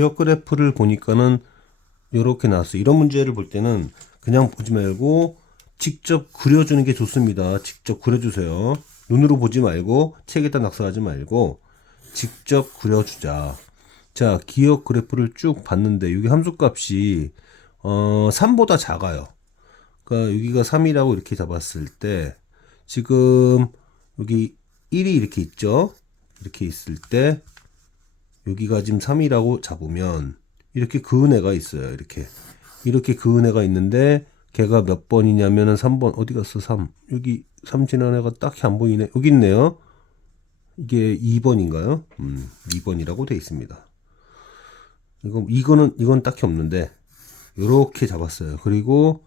기억 그래프를 보니까는 이렇게 나왔어요. 이런 문제를 볼 때는 그냥 보지 말고 직접 그려주는 게 좋습니다. 직접 그려주세요. 눈으로 보지 말고 책에다 낙서하지 말고 직접 그려주자. 자, 기억 그래프를 쭉 봤는데 여기 함수값이 3보다 작아요. 그러니까 여기가 3이라고 이렇게 잡았을 때 지금 여기 1이 이렇게 있죠. 이렇게 있을 때 여기가 지금 3이라고 잡으면 이렇게 그은 애가 있어요. 이렇게 그은 애가 있는데 걔가 몇 번이냐면은 3번. 어디 갔어? 3. 여기 3 지난 애가 딱히 안 보이네. 여기 있네요. 이게 2번인가요? 2번이라고 돼 있습니다. 이건 딱히 없는데 이렇게 잡았어요. 그리고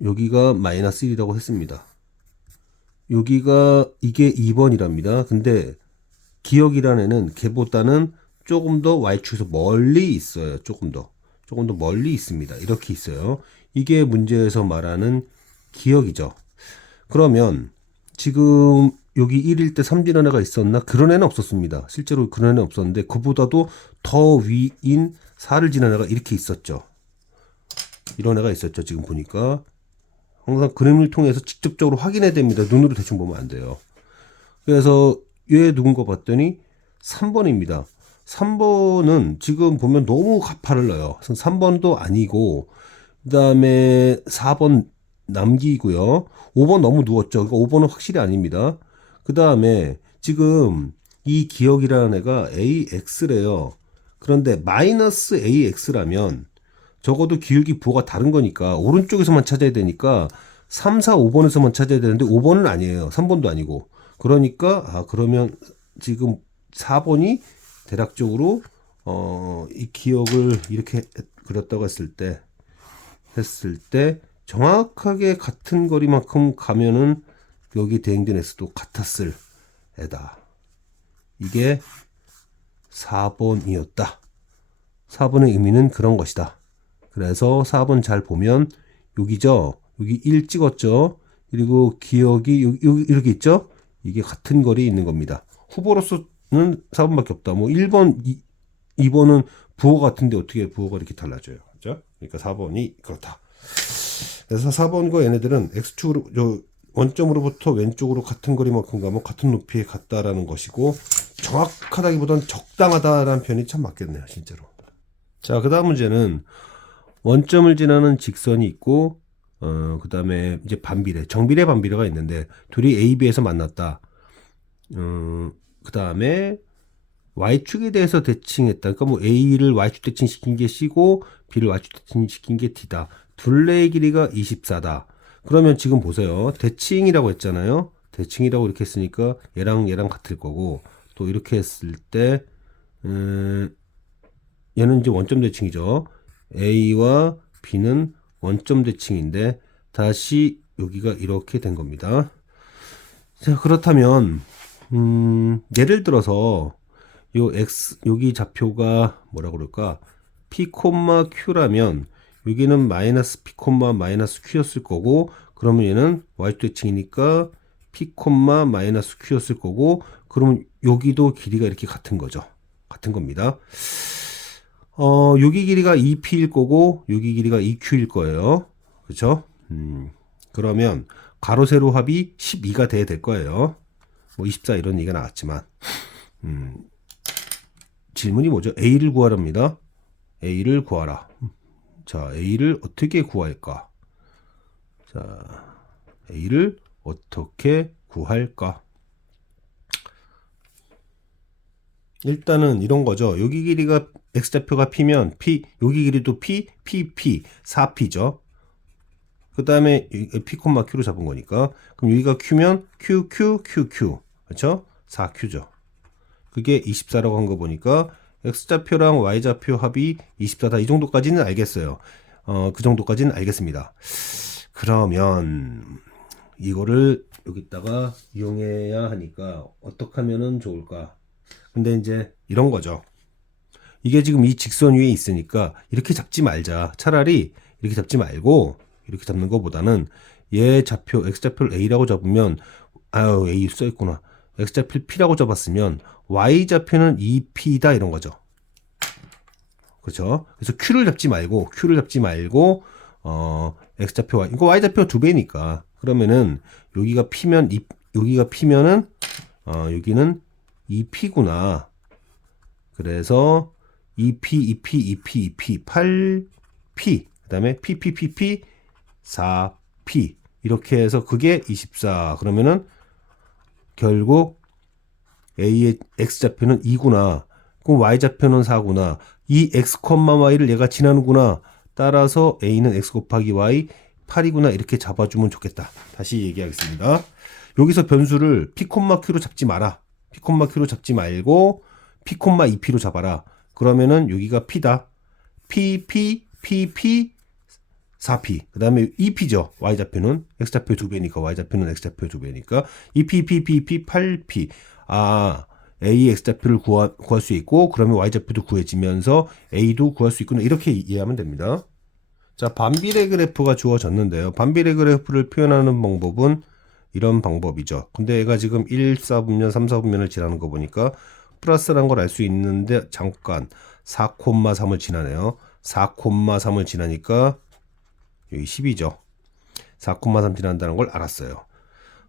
여기가 마이너스 1이라고 했습니다. 이게 2번이랍니다. 근데 기억이라는 애는 걔보다는 조금 더 y축에서 멀리 있어요. 조금 더 멀리 있습니다. 이렇게 있어요. 이게 문제에서 말하는 기억이죠. 그러면 지금 여기 1일 때 3 지난 애가 있었나? 그런 애는 없었습니다. 실제로 그런 애는 없었는데 그보다도 더 위인 4를 지난 애가 이렇게 있었죠. 이런 애가 있었죠. 지금 보니까 항상 그림을 통해서 직접적으로 확인해야 됩니다. 눈으로 대충 보면 안 돼요. 그래서 얘 누군가 봤더니 3번입니다. 3번은 지금 보면 너무 가파를 넣어요. 3번도 아니고 그 다음에 4번 남기고요. 5번 너무 누웠죠. 그러니까 5번은 확실히 아닙니다. 그 다음에 지금 이 기억이라는 애가 AX래요. 그런데 마이너스 AX라면 적어도 기울기 부호가 다른 거니까 오른쪽에서만 찾아야 되니까 3, 4, 5번에서만 찾아야 되는데 5번은 아니에요. 3번도 아니고. 그러니까 그러면 지금 4번이 대략적으로 이 기억을 이렇게 그렸다고 했을 때 정확하게 같은 거리만큼 가면은 여기 대행된 S도 같았을 애다. 이게 4번이었다. 4번의 의미는 그런 것이다. 그래서 4번 잘 보면 여기죠. 여기 1 찍었죠. 그리고 기억이 여기 이렇게 있죠. 이게 같은 거리에 있는 겁니다. 후보로서는 4번밖에 없다. 뭐 1번, 2번은 부호 같은데 어떻게 부호가 이렇게 달라져요. 그죠? 그러니까 4번이 그렇다. 그래서 4번과 얘네들은 X축으로 원점으로부터 왼쪽으로 같은 거리만큼 가면 같은 높이에 같다라는 것이고 정확하다기보다는 적당하다라는 표현이 참 맞겠네요. 진짜로. 자, 그 다음 문제는 원점을 지나는 직선이 있고 그 다음에 이제 정비례 반비례가 있는데 둘이 A, B에서 만났다. 그 다음에 Y축에 대해서 대칭했다. 그러니까 뭐 A를 Y축 대칭시킨 게 C고 B를 Y축 대칭시킨 게 D다. 둘레의 길이가 24다. 그러면 지금 보세요. 대칭이라고 했잖아요. 대칭이라고 이렇게 했으니까 얘랑 같을 거고 또 이렇게 했을 때 얘는 이제 원점 대칭이죠. A와 B는 원점 대칭인데 다시 여기가 이렇게 된 겁니다. 자, 그렇다면 예를 들어서 요 X 여기 좌표가 뭐라 그럴까? P, Q라면 여기는 마이너스 P, 마이너스 Q였을 거고 그러면 얘는 Y축 대칭이니까 P, 마이너스 Q였을 거고 그러면 여기도 길이가 이렇게 같은 거죠. 같은 겁니다. 여기 길이가 2P일 거고 여기 길이가 2Q일 거예요. 그렇죠? 그러면 가로 세로 합이 12가 돼야 될 거예요. 뭐 24 이런 얘기가 나왔지만 질문이 뭐죠? A를 구하랍니다. A를 구하라. 자, A를 어떻게 구할까? 자, A를 어떻게 구할까? 일단은 이런 거죠. 여기 길이가 X좌표가 P면 P, 여기 길이도 P, P, 4P죠. 그 다음에 P, Q로 잡은 거니까. 그럼 여기가 Q면 Q. 그렇죠? 4Q죠. 그게 24라고 한 거 보니까 X좌표랑 Y좌표 합이 24다. 이 정도까지는 알겠어요. 그 정도까지는 알겠습니다. 그러면 이거를 여기다가 이용해야 하니까 어떻게 하면은 좋을까? 근데 이제 이런 거죠. 이게 지금 이 직선 위에 있으니까 이렇게 잡지 말자. 차라리 이렇게 잡지 말고 이렇게 잡는 것보다는 얘 좌표 X좌표를 A라고 잡으면 A 써있구나. X좌표 P라고 잡았으면 Y좌표는 2P다 이런 거죠. 그쵸? 그래서 Q를 잡지 말고, X좌표, 이거 Y좌표가 2배니까. 그러면은, 여기가 P면은, 여기는 2P구나. 그래서, 8P, 그 다음에 PPPP, 4P. 이렇게 해서 그게 24. 그러면은, 결국, A의 X좌표는 2구나. 그럼 Y좌표는 4구나. 이 X, Y를 얘가 지나는구나. 따라서 A는 X 곱하기 Y 8이구나. 이렇게 잡아주면 좋겠다. 다시 얘기하겠습니다. 여기서 변수를 P, Q로 잡지 마라. P, Q로 잡지 말고 P, 2P로 잡아라. 그러면은 여기가 P다. P, 4P. 그 다음에 2P죠. Y좌표는. X좌표 2배니까 Y좌표는 X좌표 2배니까 2P, 8P. A X좌표를 구할 수 있고 그러면 Y좌표도 구해지면서 A도 구할 수 있구나. 이렇게 이해하면 됩니다. 자, 반비례 그래프가 주어졌는데요. 반비례 그래프를 표현하는 방법은 이런 방법이죠. 근데 얘가 지금 1, 4분면, 3, 4분면을 지나는 거 보니까 플러스라는 걸 알 수 있는데 잠깐 4,3을 지나네요. 4,3을 지나니까 여기 10이죠. 4,3 지난다는 걸 알았어요.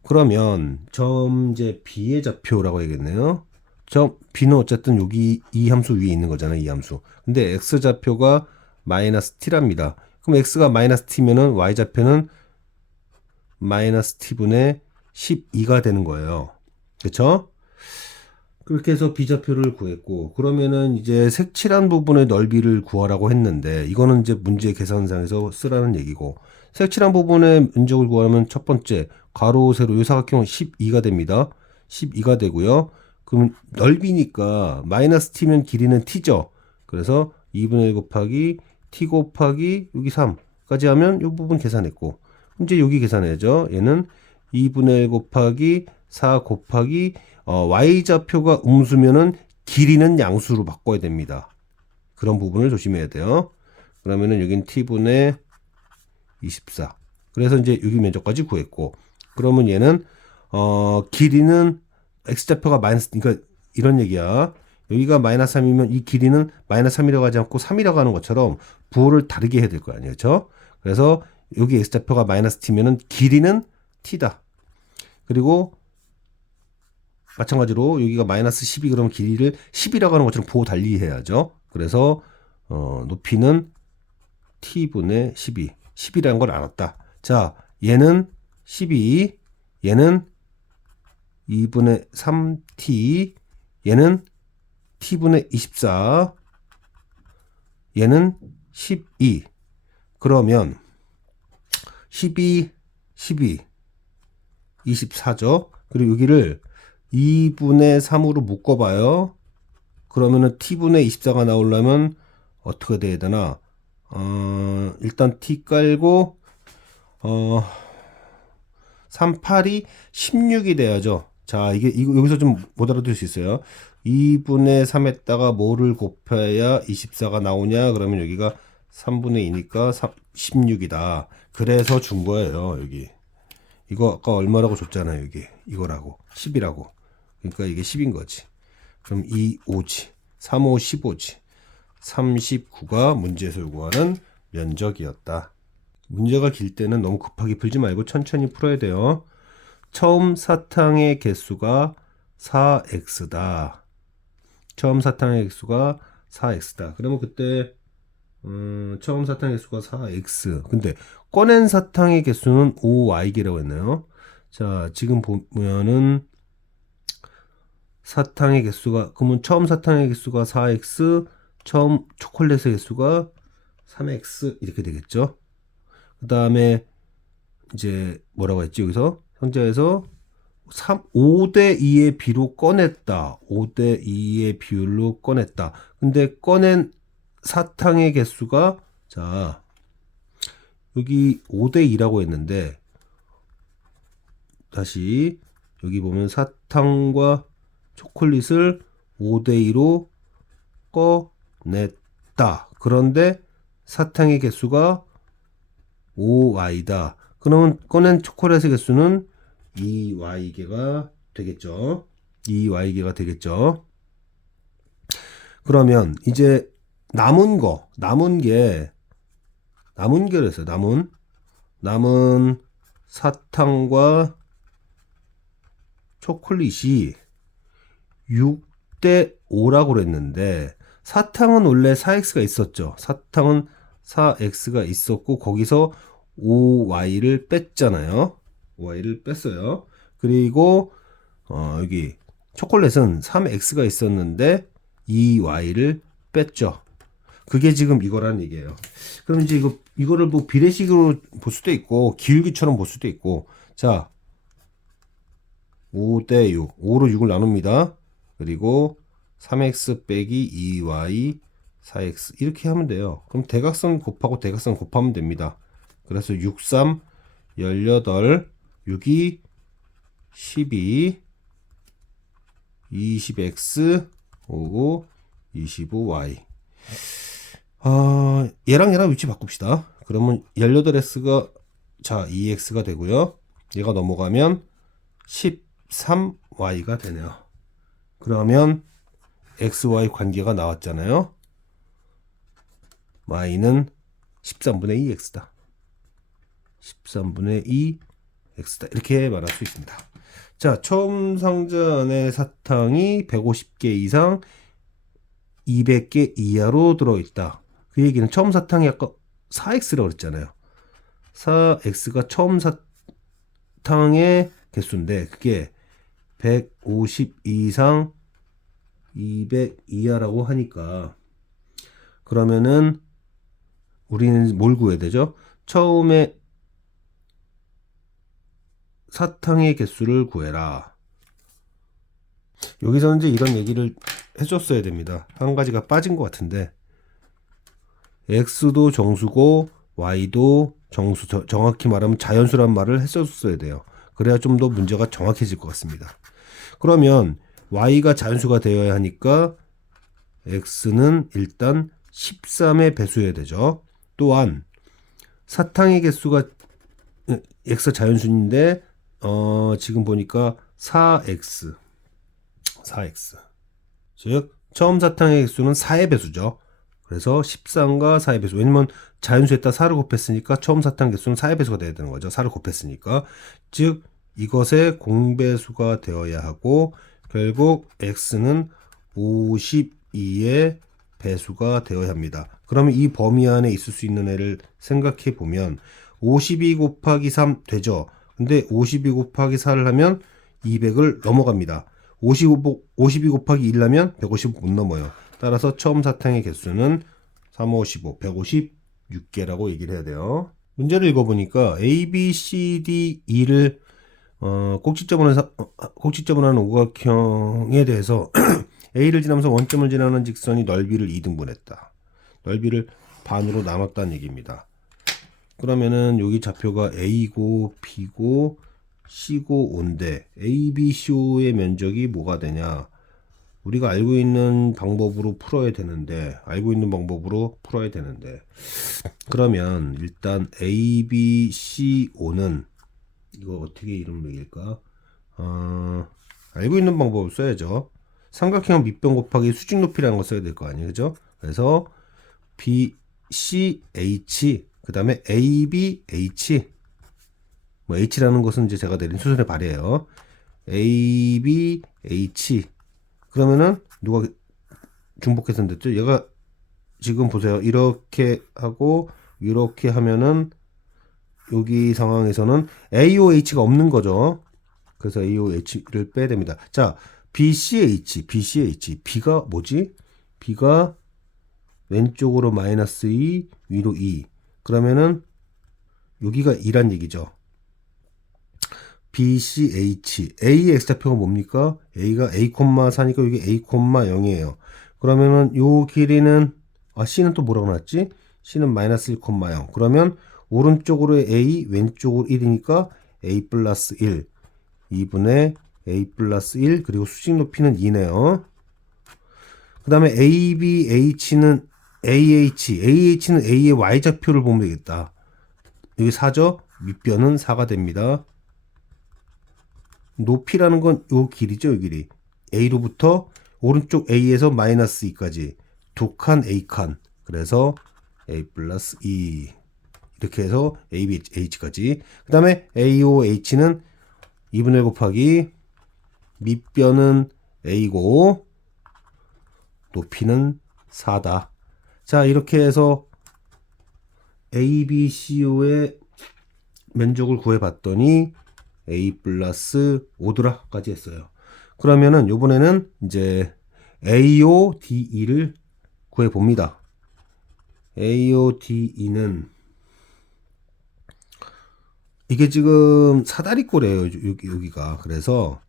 그러면 점제 B의 좌표라고 해야겠네요. 점 B는 어쨌든 여기 이 함수 위에 있는 거잖아요. 이 함수. 근데 X좌표가 마이너스 T랍니다. 그럼 X가 마이너스 T면은 Y좌표는 마이너스 T분의 12가 되는 거예요. 그쵸? 그렇게 해서 B좌표를 구했고, 그러면은 이제 색칠한 부분의 넓이를 구하라고 했는데, 이거는 이제 문제 계산상에서 쓰라는 얘기고, 색칠한 부분의 면적을 구하면 첫 번째, 가로, 세로, 요 사각형은 12가 됩니다. 12가 되고요. 그럼 넓이니까 마이너스 T면 길이는 T죠. 그래서 2분의 1 곱하기 T 곱하기 여기 3까지 하면 이 부분 계산했고, 이제 여기 계산해야죠. 얘는 2분의 1 곱하기 4 곱하기 Y좌표가 음수면은 길이는 양수로 바꿔야 됩니다. 그런 부분을 조심해야 돼요. 그러면은 여긴 T분의 24. 그래서 이제 여기 면적까지 구했고, 그러면 얘는 길이는 X좌표가 마이너스, 그러니까 이런 얘기야. 여기가 마이너스 3이면 이 길이는 마이너스 3이라고 하지 않고 3이라고 하는 것처럼 부호를 다르게 해야 될 거 아니에요. 그렇죠? 그래서 여기 X좌표가 마이너스 T면은 길이는 T다. 그리고 마찬가지로 여기가 마이너스 12 그러면 길이를 10이라고 하는 것처럼 부호 달리 해야죠. 그래서 높이는 T분의 12. 10이라는 걸 알았다. 자, 얘는 12, 얘는 2분의 3T, 얘는 T분의 24, 얘는 12. 그러면 12, 24죠. 그리고 여기를 2분의 3으로 묶어봐요. 그러면은 T분의 24가 나오려면 어떻게 돼야 되나? 일단 T 깔고 3, 8이 16이 돼야죠. 자, 이거 여기서 좀 못 알아들을 수 있어요. 2분의 3에다가 뭐를 곱해야 24가 나오냐? 그러면 여기가 3분의 2니까 16이다. 그래서 준 거예요, 여기. 이거 아까 얼마라고 줬잖아요, 여기. 이거라고. 10이라고. 그러니까 이게 10인 거지. 그럼 2, 5지. 3, 5, 15지. 39가 문제에서 요구하는 면적이었다. 문제가 길 때는 너무 급하게 풀지 말고 천천히 풀어야 돼요. 처음 사탕의 개수가 4x다. 처음 사탕의 개수가 4x다. 그러면 그때 처음 사탕의 개수가 4x. 근데 꺼낸 사탕의 개수는 5y개라고 했나요? 자, 지금 보면은 사탕의 개수가, 그러면 처음 사탕의 개수가 4x, 처음 초콜릿의 개수가 3x 이렇게 되겠죠. 그 다음에 이제 뭐라고 했지? 여기서 현재에서 5대 2의 비로 꺼냈다. 5대 2의 비율로 꺼냈다. 근데 꺼낸 사탕의 개수가, 자, 여기 5대 2라고 했는데, 다시 여기 보면 사탕과 초콜릿을 5대 2로 꺼냈다. 그런데 사탕의 개수가 5y다. 그러면 꺼낸 초콜릿의 개수는 2y개가 되겠죠. 2y개가 되겠죠. 그러면 이제 남은 게랬어요. 남은 사탕과 초콜릿이 6대 5라고 그랬는데, 사탕은 원래 4x가 있었죠. 사탕은 4x가 있었고 거기서 5y를 뺐잖아요. 5y를 뺐어요. 그리고 여기 초콜릿은 3x가 있었는데 2y를 뺐죠. 그게 지금 이거라는 얘기예요. 그럼 이제 이거를 뭐 비례식으로 볼 수도 있고 기울기처럼 볼 수도 있고, 자 5대 6, 5로 6을 나눕니다. 그리고 3x 빼기 2y 4x 이렇게 하면 돼요. 그럼 대각선 곱하고 대각선 곱하면 됩니다. 그래서 6, 3, 18, 6이 12, 20x, 5, 25y. 얘랑 위치 바꿉시다. 그러면 18x가 자 2x가 되고요. 얘가 넘어가면 13y가 되네요. 그러면 xy 관계가 나왔잖아요. y는 13분의 2x다. 13분의 2x다. 이렇게 말할 수 있습니다. 자, 처음 상자 안에 사탕이 150개 이상 200개 이하로 들어있다. 그 얘기는 처음 사탕이 아까 4x라고 그랬잖아요. 4x가 처음 사탕의 개수인데 그게 150 이상 200 이하라고 하니까, 그러면은 우리는 뭘 구해야 되죠? 처음에 사탕의 개수를 구해라. 여기서는 이제 이런 얘기를 해줬어야 됩니다. 한 가지가 빠진 것 같은데, x도 정수고 y도 정수, 정확히 말하면 자연수란 말을 했었어야 돼요. 그래야 좀 더 문제가 정확해질 것 같습니다. 그러면 y가 자연수가 되어야 하니까 x는 일단 13의 배수여야 되죠. 또한 사탕의 개수가 x 자연수인데 지금 보니까 4x 즉 처음 사탕의 개수는 4의 배수죠. 그래서 13과 4의 배수. 왜냐면 자연수에다 4를 곱했으니까 처음 사탕 개수는 4의 배수가 돼야 되는 거죠. 4를 곱했으니까. 즉 이것의 공배수가 되어야 하고, 결국 x는 52의 배수가 되어야 합니다. 그러면 이 범위 안에 있을 수 있는 애를 생각해 보면 52 곱하기 3 되죠. 근데 52 곱하기 4를 하면 200을 넘어갑니다. 52 곱하기 1 하면 150 못 넘어요. 따라서 처음 사탕의 개수는 3, 5, 15, 156개라고 얘기를 해야 돼요. 문제를 읽어보니까 A, B, C, D, E를 꼭지점을 하는 오각형에 대해서 A를 지나면서 원점을 지나는 직선이 넓이를 2등분했다. 넓이를 반으로 나눴다는 얘기입니다. 그러면은 여기 좌표가 A고 B고 C고 O인데 A, B, C, O의 면적이 뭐가 되냐? 우리가 알고 있는 방법으로 풀어야 되는데 그러면 일단 A, B, C, O는 이거 어떻게 이름 매길까? 알고 있는 방법을 써야죠. 삼각형 밑변 곱하기 수직 높이라는 거 써야 될 거 아니에요, 그죠? 그래서 B, C, H 그 다음에 A, B, H. 뭐 H라는 것은 이제 제가 내린 수선의 발이에요. A, B, H. 그러면은 누가 중복해서 됐죠? 얘가 지금 보세요. 이렇게 하고 이렇게 하면은 여기 상황에서는 AOH가 없는 거죠. 그래서 AOH를 빼야 됩니다. 자, BCH. B가 뭐지? B가 왼쪽으로 마이너스 2, 위로 2. 그러면은 여기가 2란 얘기죠. BCH. A의 X좌표가 뭡니까? A가 A,4니까 여기 A,0이에요. 그러면은 요 길이는, C는 또 뭐라고 나왔지? C는 마이너스 1,0. 그러면 오른쪽으로 A, 왼쪽으로 1이니까 A 플러스 1. 2분의 A 플러스 1. 그리고 수직 높이는 2네요. 그 다음에 ABH는 AH는 A의 Y좌표를 보면 되겠다. 여기 4죠? 밑변은 4가 됩니다. 높이라는 건 요 길이죠, 요 길이. A로부터 오른쪽 A에서 마이너스 2까지. 두 칸 A 칸. 그래서 A 플러스 E 이렇게 해서 A, B, H까지. 그 다음에 AOH는 2분의 1 곱하기 밑변은 A고 높이는 4다. 자, 이렇게 해서 ABCO의 면적을 구해봤더니 A 플러스 5더라까지 했어요. 그러면은 요번에는 이제 AODE를 구해봅니다. AODE는 이게 지금 사다리꼴이에요. 여기가. 그래서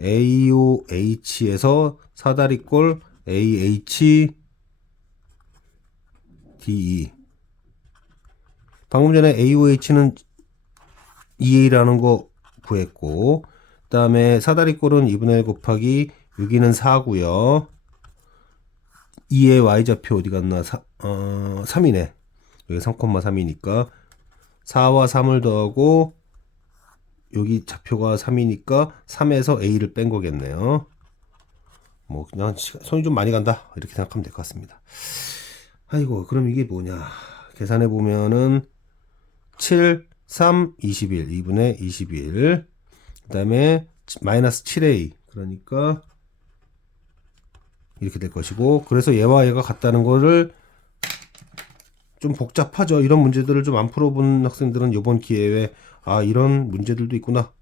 AOH에서 사다리꼴 AHDE. 방금 전에 AOH는 2A라는 거 구했고, 그 다음에 사다리꼴은 2분의 1 곱하기 6이는 4고요. 2의 Y좌표 어디 갔나? 3이네. 여기 3,3이니까 4와 3을 더하고 여기 좌표가 3이니까 3에서 A를 뺀 거겠네요. 뭐 그냥 손이 좀 많이 간다 이렇게 생각하면 될 것 같습니다. 아이고, 그럼 이게 뭐냐? 계산해 보면은 7, 3, 21, 2분의 21. 그 다음에 마이너스 7A. 그러니까 이렇게 될 것이고, 그래서 얘와 얘가 같다는 거를 좀 복잡하죠. 이런 문제들을 좀 안 풀어본 학생들은 이번 기회에 아, 이런 문제들도 있구나.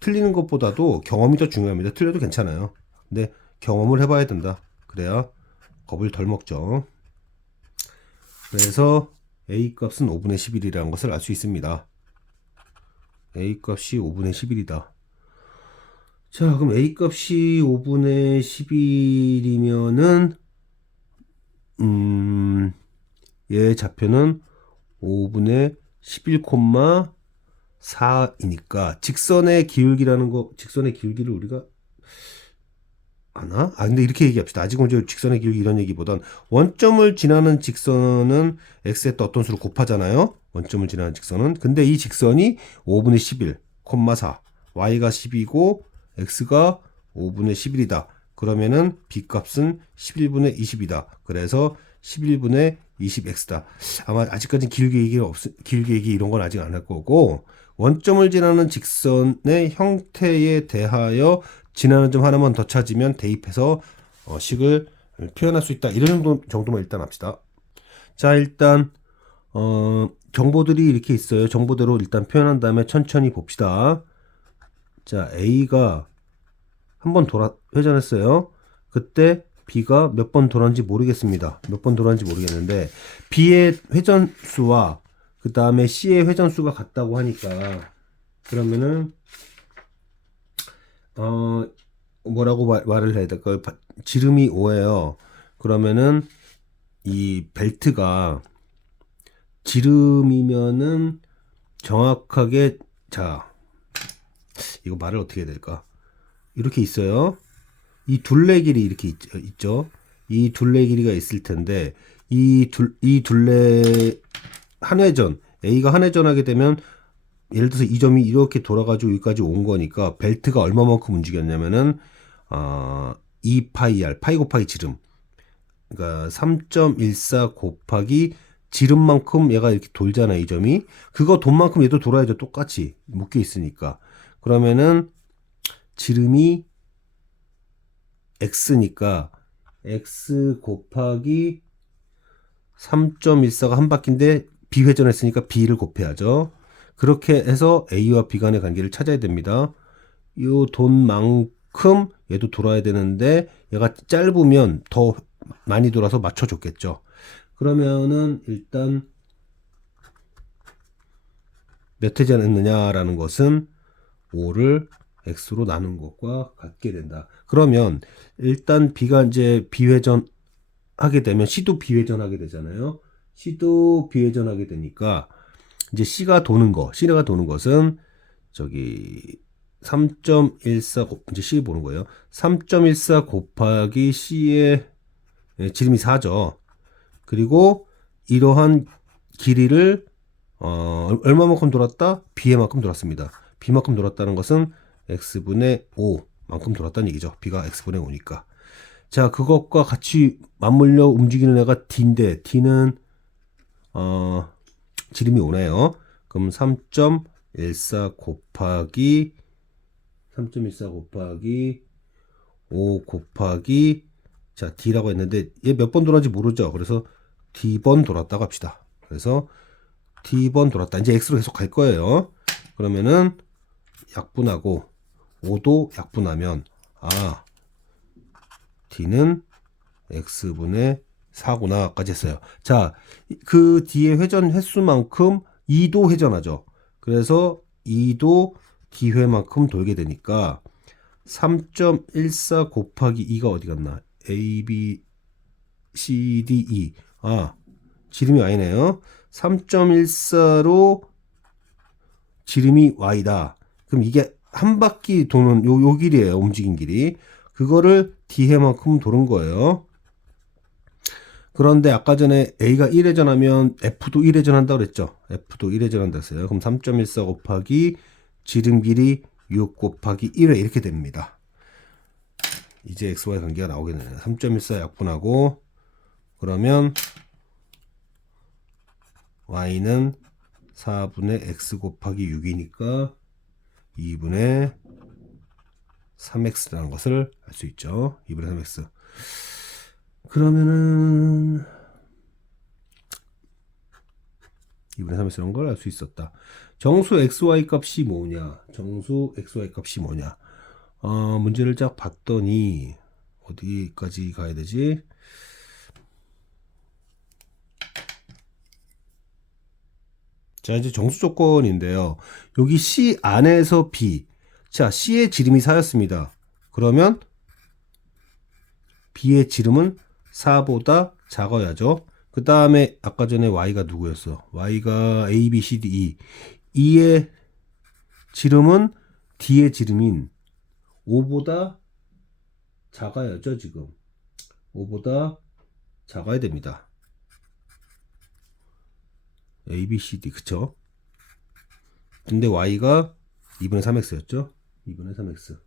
틀리는 것보다도 경험이 더 중요합니다. 틀려도 괜찮아요. 근데 경험을 해봐야 된다. 그래야 겁을 덜 먹죠. 그래서 A 값은 5분의 11이라는 것을 알 수 있습니다. A 값이 5분의 11이다. 자, 그럼 A 값이 5분의 11이면은 얘 좌표는 5분의 11,4이니까 직선의 기울기라는 거, 직선의 기울기를 우리가 아나? 근데 이렇게 얘기합시다. 아직은 이제 직선의 기울기 이런 얘기보단 원점을 지나는 직선은 x에 또 어떤 수를 곱하잖아요. 원점을 지나는 직선은. 근데 이 직선이 5분의 11, 4, y가 10이고 x가 5분의 11이다. 그러면은 b 값은 11분의 20이다. 그래서 11분의 20x다. 아마 아직까지는 길게 얘기 이런 건 아직 안 할 거고, 원점을 지나는 직선의 형태에 대하여 지나는 점 하나만 더 찾으면 대입해서 식을 표현할 수 있다. 이런 정도만 일단 합시다. 자, 일단 정보들이 이렇게 있어요. 정보대로 일단 표현한 다음에 천천히 봅시다. 자, A가 한번 회전했어요. 그때 B가 몇 번 돌았는지 모르겠습니다. 몇 번 돌았는지 모르겠는데 B의 회전수와 그 다음에 C의 회전수가 같다고 하니까, 그러면은 뭐라고 말을 해야 될까요? 지름이 5예요. 그러면은 이 벨트가 지름이면은 정확하게, 자, 이거 말을 어떻게 해야 될까? 이렇게 있어요. 이 둘레 길이 이렇게 있죠. 이 둘레 길이가 있을 텐데 이 둘레 한 회전, A가 한 회전하게 되면 예를 들어서 이 점이 이렇게 돌아가지고 여기까지 온 거니까 벨트가 얼마만큼 움직였냐면은 2파이 파이 곱하기 지름, 그러니까 3.14 곱하기 지름만큼 얘가 이렇게 돌잖아요. 이 점이 그거 돈만큼 얘도 돌아야죠. 똑같이 묶여 있으니까. 그러면은 지름이 x니까 x 곱하기 3.14가 한 바퀴인데 b 회전했으니까 b를 곱해야죠. 그렇게 해서 A와 B 간의 관계를 찾아야 됩니다. 이 돈만큼 얘도 돌아야 되는데 얘가 짧으면 더 많이 돌아서 맞춰줬겠죠. 그러면은 일단 몇 회전했느냐라는 것은 5를 X로 나눈 것과 같게 된다. 그러면 일단 B가 이제 비회전 하게 되면 C도 비회전하게 되잖아요. C도 비회전하게 되니까 이제 C가 도는 것은 저기 3.14 이제 C 보는 거예요. 3.14 곱하기 C의 지름이 4죠. 그리고 이러한 길이를 얼마만큼 돌았다? B만큼 돌았습니다. B만큼 돌았다는 것은 X분의 5만큼 돌았다는 얘기죠. B가 X분의 5니까. 자, 그것과 같이 맞물려 움직이는 애가 D인데, D는, 지름이 오네요. 그럼 3.14 곱하기 5 곱하기 자 D라고 했는데 얘 몇 번 돌았는지 모르죠. 그래서 D번 돌았다고 합시다. 그래서 D번 돌았다. 이제 X로 계속 갈 거예요. 그러면은 약분하고 5도 약분하면 D는 X분의 4구나까지 했어요. 자, 그 뒤에 회전 횟수만큼 2도 회전하죠. 그래서 2도 D회만큼 돌게 되니까 3.14 곱하기 2가 어디 갔나? A, B, C, D, E. 지름이 Y네요. 3.14로 지름이 Y다. 그럼 이게 한 바퀴 도는 요 길이에요. 움직인 길이. 그거를 D회만큼 도는 거예요. 그런데 아까 전에 A가 1회전하면 F도 1회전 한다고 그랬죠. F도 1회전 한다고 했어요. 그럼 3.14 곱하기 지름 길이 6 곱하기 1회 이렇게 됩니다. 이제 XY 관계가 나오겠네요. 3.14 약분하고 그러면 Y는 4분의 X 곱하기 6이니까 2분의 3X라는 것을 알 수 있죠. 2분의 3X. 그러면은 2분의 3X라는 걸 알 수 있었다. 정수 XY 값이 뭐냐? 정수 XY 값이 뭐냐? 문제를 쫙 봤더니 어디까지 가야 되지? 자, 이제 정수 조건인데요. 여기 C 안에서 B. 자, C의 지름이 4였습니다. 그러면 B의 지름은 4보다 작아야죠. 그 다음에 아까 전에 Y가 누구였어? Y가 A, B, C, D, E. E의 지름은 D의 지름인 5보다 작아야죠, 지금. 5보다 작아야 됩니다. A, B, C, D, 그쵸? 근데 Y가 2분의 3X였죠? 2분의 3X.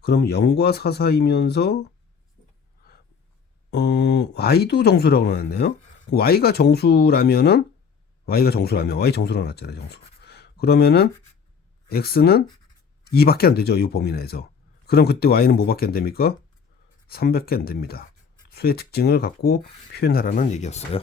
그럼 0과 4 사이면서 Y도 정수라고 나왔네요. Y가 정수라면 Y 정수라고 나왔잖아요, 정수. 그러면은 X는 2밖에 안 되죠, 이 범위 내에서. 그럼 그때 Y는 뭐밖에 안 됩니까? 3밖에 안 됩니다. 수의 특징을 갖고 표현하라는 얘기였어요.